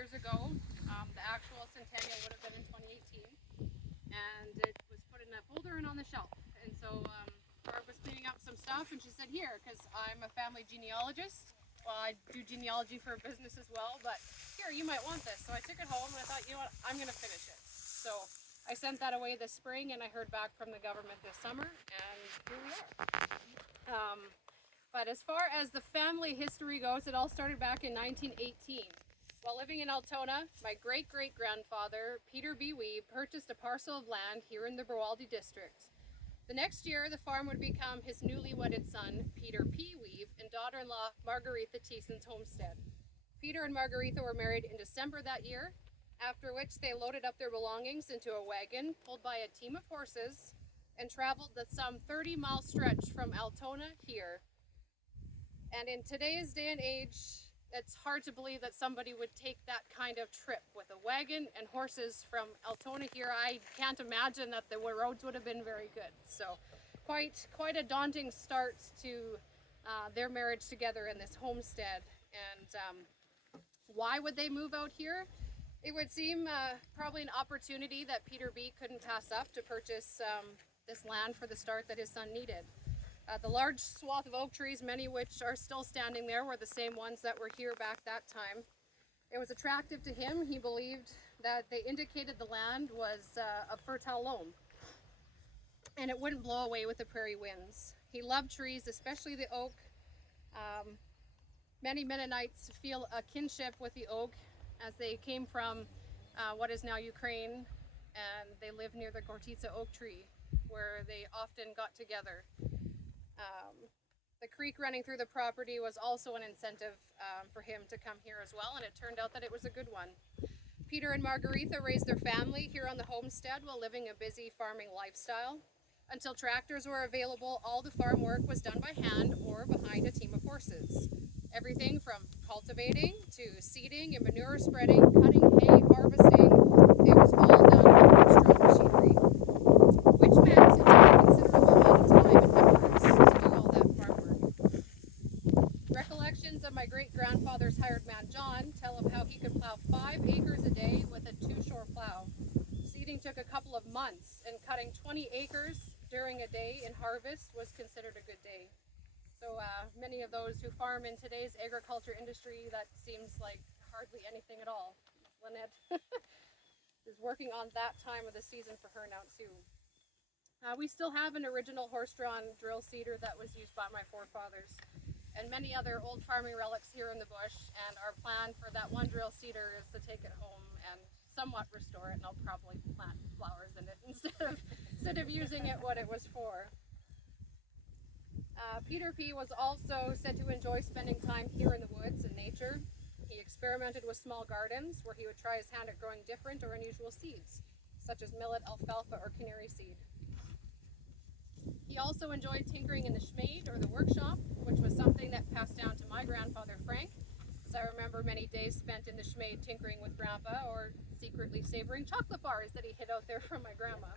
years ago. The actual centennial would have been in 2018, and it was put in a folder and on the shelf. And so Barb was cleaning up some stuff, and she said, "Here, because I'm a family genealogist. Well, I do genealogy for a business as well, but here, you might want this." So I took it home, and I thought, you know what, I'm going to finish it. So I sent that away this spring, and I heard back from the government this summer, and here we are. But as far as the family history goes, it all started back in 1918. While living in Altona, my great-great-grandfather, Peter B. Wiebe, purchased a parcel of land here in the Burwalde District. The next year, the farm would become his newly wedded son, Peter P. Wiebe, and daughter-in-law, Margaretha Thiessen's homestead. Peter and Margaretha were married in December that year, after which they loaded up their belongings into a wagon pulled by a team of horses and traveled the some 30-mile stretch from Altona here. And in today's day and age, it's hard to believe that somebody would take that kind of trip with a wagon and horses from Altona here. I can't imagine that the roads would have been very good. So quite a daunting start to their marriage together in this homestead. And why would they move out here? It would seem probably an opportunity that Peter B. couldn't pass up to purchase this land for the start that his son needed. The large swath of oak trees, many of which are still standing there, were the same ones that were here back that time. It was attractive to him. He believed that they indicated the land was a fertile loam, and it wouldn't blow away with the prairie winds. He loved trees, especially the oak. Many Mennonites feel a kinship with the oak as they came from what is now Ukraine, and they live near the Gortitsa oak tree, where they often got together. The creek running through the property was also an incentive for him to come here as well, and it turned out that it was a good one. Peter and Margaretha raised their family here on the homestead while living a busy farming lifestyle. Until tractors were available, all the farm work was done by hand or behind a team of horses. Everything from cultivating to seeding and manure spreading, cutting hay, harvesting, it was all done with strong machinery, which meant it took a considerable amount of time and efforts to do all that farm work. Recollections of my great-grandfather's hired man, John, tell of how he could plow 5 acres a day with a 2-shore plow. Seeding took a couple of months, and cutting 20 acres during a day in harvest was considered a good day. So many of those who farm in today's agriculture industry, that seems like hardly anything at all. Lynette is working on that time of the season for her now too. We still have an original horse-drawn drill seeder that was used by my forefathers, and many other old farming relics here in the bush, and our plan for that one drill seeder is to take it home and somewhat restore it, and I'll probably plant flowers in it instead of using it what it was for. Peter P. was also said to enjoy spending time here in the woods and nature. He experimented with small gardens where he would try his hand at growing different or unusual seeds, such as millet, alfalfa, or canary seed. He also enjoyed tinkering in the schmade, or the workshop, which was something that passed down to my grandfather Frank, as I remember many days spent in the schmade tinkering with Grandpa, or secretly savoring chocolate bars that he hid out there from my grandma.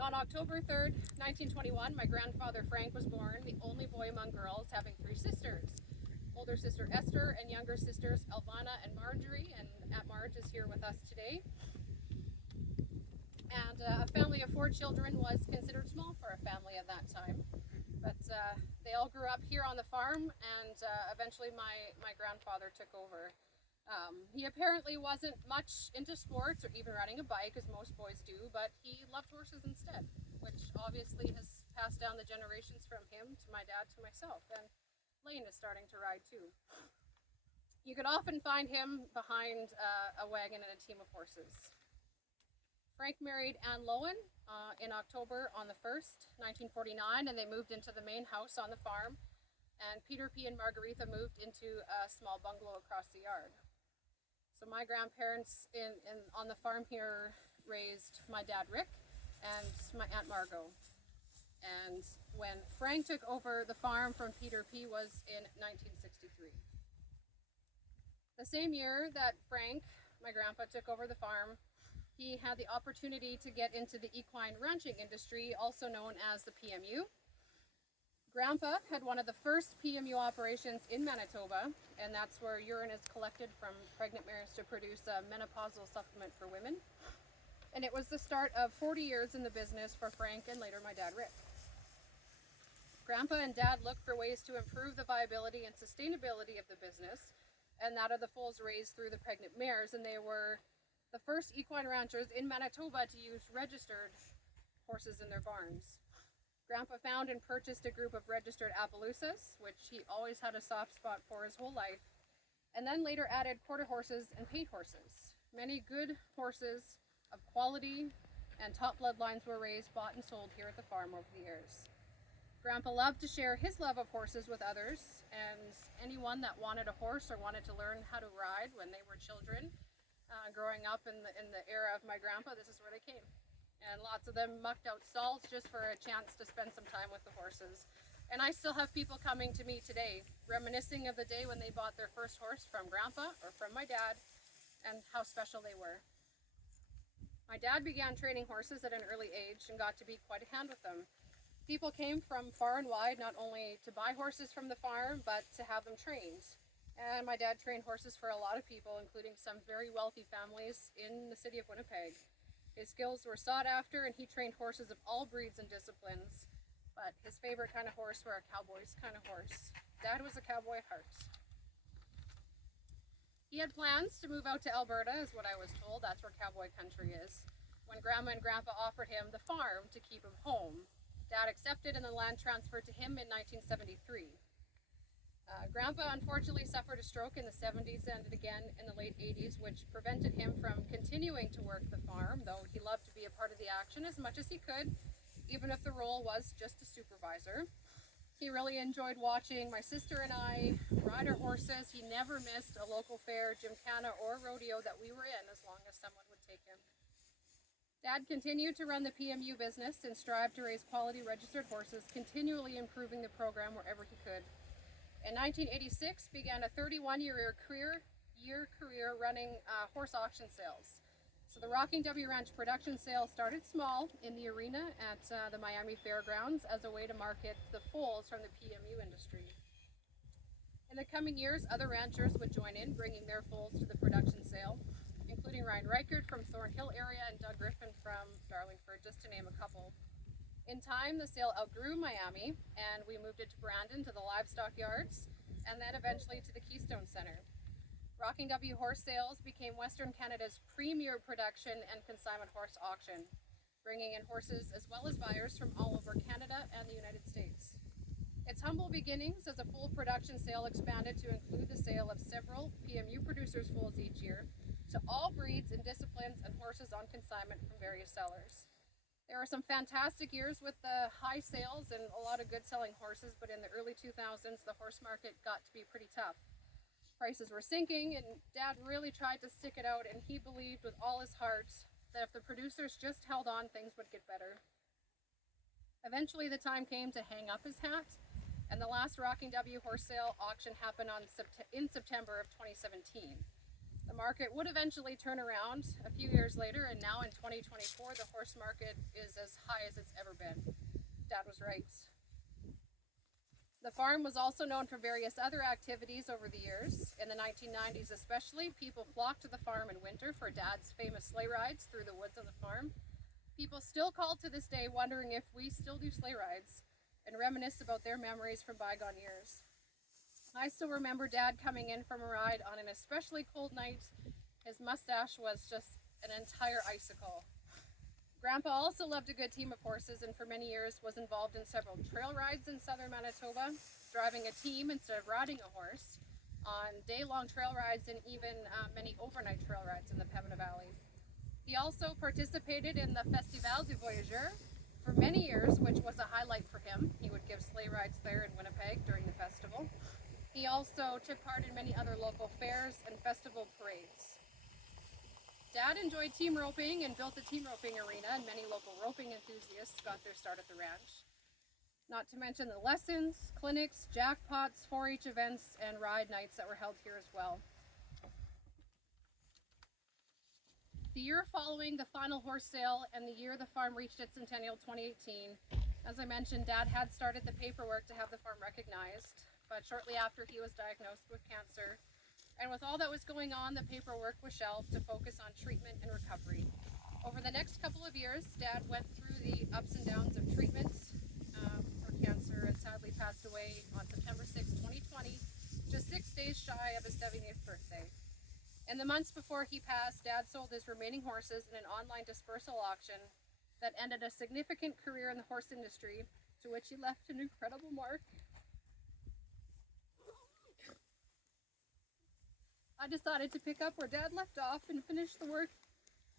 On October 3rd, 1921, my grandfather Frank was born, the only boy among girls, having 3 sisters. Older sister Esther and younger sisters Elvana and Marjorie, and Aunt Marge is here with us today. And a family of 4 children was considered small for a family at that time. But they all grew up here on the farm, and eventually my grandfather took over. He apparently wasn't much into sports or even riding a bike, as most boys do, but he loved horses instead, which obviously has passed down the generations from him to my dad to myself, and Lane is starting to ride too. You could often find him behind a wagon and a team of horses. Frank married Anne Lowen in October on the 1st, 1949, and they moved into the main house on the farm, and Peter P. and Margaretha moved into a small bungalow across the yard. So my grandparents on the farm here raised my dad Rick and my Aunt Margot. And when Frank took over the farm from Peter P. was in 1963. The same year that Frank, my grandpa, took over the farm, he had the opportunity to get into the equine ranching industry, also known as the PMU. Grandpa had one of the first PMU operations in Manitoba, and that's where urine is collected from pregnant mares to produce a menopausal supplement for women. And it was the start of 40 years in the business for Frank and later my dad, Rick. Grandpa and Dad looked for ways to improve the viability and sustainability of the business and that of the foals raised through the pregnant mares, and they were the first equine ranchers in Manitoba to use registered horses in their barns. Grandpa found and purchased a group of registered Appaloosas, which he always had a soft spot for his whole life, and then later added quarter horses and paint horses. Many good horses of quality and top bloodlines were raised, bought, and sold here at the farm over the years. Grandpa loved to share his love of horses with others, and anyone that wanted a horse or wanted to learn how to ride when they were children, growing up in the era of my grandpa, this is where they came. And lots of them mucked out stalls just for a chance to spend some time with the horses. And I still have people coming to me today, reminiscing of the day when they bought their first horse from Grandpa or from my dad, and how special they were. My dad began training horses at an early age and got to be quite a hand with them. People came from far and wide, not only to buy horses from the farm, but to have them trained. And my dad trained horses for a lot of people, including some very wealthy families in the city of Winnipeg. His skills were sought after, and he trained horses of all breeds and disciplines. But his favorite kind of horse were a cowboy's kind of horse. Dad was a cowboy at heart. He had plans to move out to Alberta, is what I was told. That's where cowboy country is. When Grandma and Grandpa offered him the farm to keep him home, Dad accepted and the land transferred to him in 1973. Grandpa unfortunately suffered a stroke in the 70s and again in the late 80s, which prevented him from continuing to work the farm, though he loved to be a part of the action as much as he could, even if the role was just a supervisor. He really enjoyed watching my sister and I ride our horses. He never missed a local fair, gymkhana, or rodeo that we were in as long as someone would take him. Dad continued to run the PMU business and strived to raise quality registered horses, continually improving the program wherever he could. In 1986, began a 31-year career running horse auction sales. So the Rocking W Ranch production sale started small in the arena at the Miami Fairgrounds as a way to market the foals from the PMU industry. In the coming years, other ranchers would join in, bringing their foals to the production sale, including Ryan Reichert from Thornhill area and Doug Griffin from Darlingford, just to name a couple. In time, the sale outgrew Miami, and we moved it to Brandon, to the livestock yards, and then eventually to the Keystone Center. Rocking W Horse Sales became Western Canada's premier production and consignment horse auction, bringing in horses as well as buyers from all over Canada and the United States. Its humble beginnings as a full production sale expanded to include the sale of several PMU producers' foals each year to all breeds and disciplines and horses on consignment from various sellers. There were some fantastic years with the high sales and a lot of good selling horses, but in the early 2000s, the horse market got to be pretty tough. Prices were sinking, and Dad really tried to stick it out, and he believed with all his heart that if the producers just held on, things would get better. Eventually, the time came to hang up his hat, and the last Rocking W horse sale auction happened in September of 2017. The market would eventually turn around a few years later, and now in 2024, the horse market is as high as it's ever been. Dad was right. The farm was also known for various other activities over the years. In the 1990s especially, people flocked to the farm in winter for Dad's famous sleigh rides through the woods on the farm. People still call to this day wondering if we still do sleigh rides and reminisce about their memories from bygone years. I still remember Dad coming in from a ride on an especially cold night. His mustache was just an entire icicle. Grandpa also loved a good team of horses and for many years was involved in several trail rides in southern Manitoba, driving a team instead of riding a horse on day-long trail rides and even many overnight trail rides in the Pembina Valley. He also participated in the Festival du Voyageur for many years, which was a highlight for him. He would give sleigh rides there in Winnipeg during the festival. He also took part in many other local fairs and festival parades. Dad enjoyed team roping and built a team roping arena, and many local roping enthusiasts got their start at the ranch. Not to mention the lessons, clinics, jackpots, 4-H events, and ride nights that were held here as well. The year following the final horse sale and the year the farm reached its centennial, 2018, As I mentioned, Dad had started the paperwork to have the farm recognized, but shortly after he was diagnosed with cancer, and with all that was going on, the paperwork was shelved to focus on treatment and recovery. Over the next couple of years, Dad went through the ups and downs of treatments for cancer and sadly passed away on September 6, 2020, just 6 days shy of his 70th birthday. In the months before he passed, Dad sold his remaining horses in an online dispersal auction that ended a significant career in the horse industry, to which he left an incredible mark. I decided to pick up where Dad left off and finish the work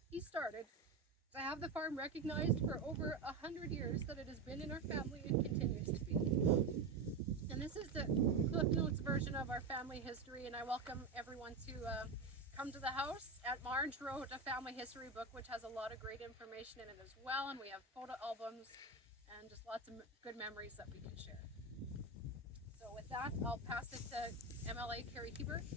he started, to have the farm recognized for over 100 years that it has been in our family and continues to be. And this is the Cliff Notes version of our family history, and I welcome everyone to come to the house. Marge wrote a family history book which has a lot of great information in it as well, and we have photo albums and just lots of good memories that we can share. So with that, I'll pass it to MLA Carrie Hebert.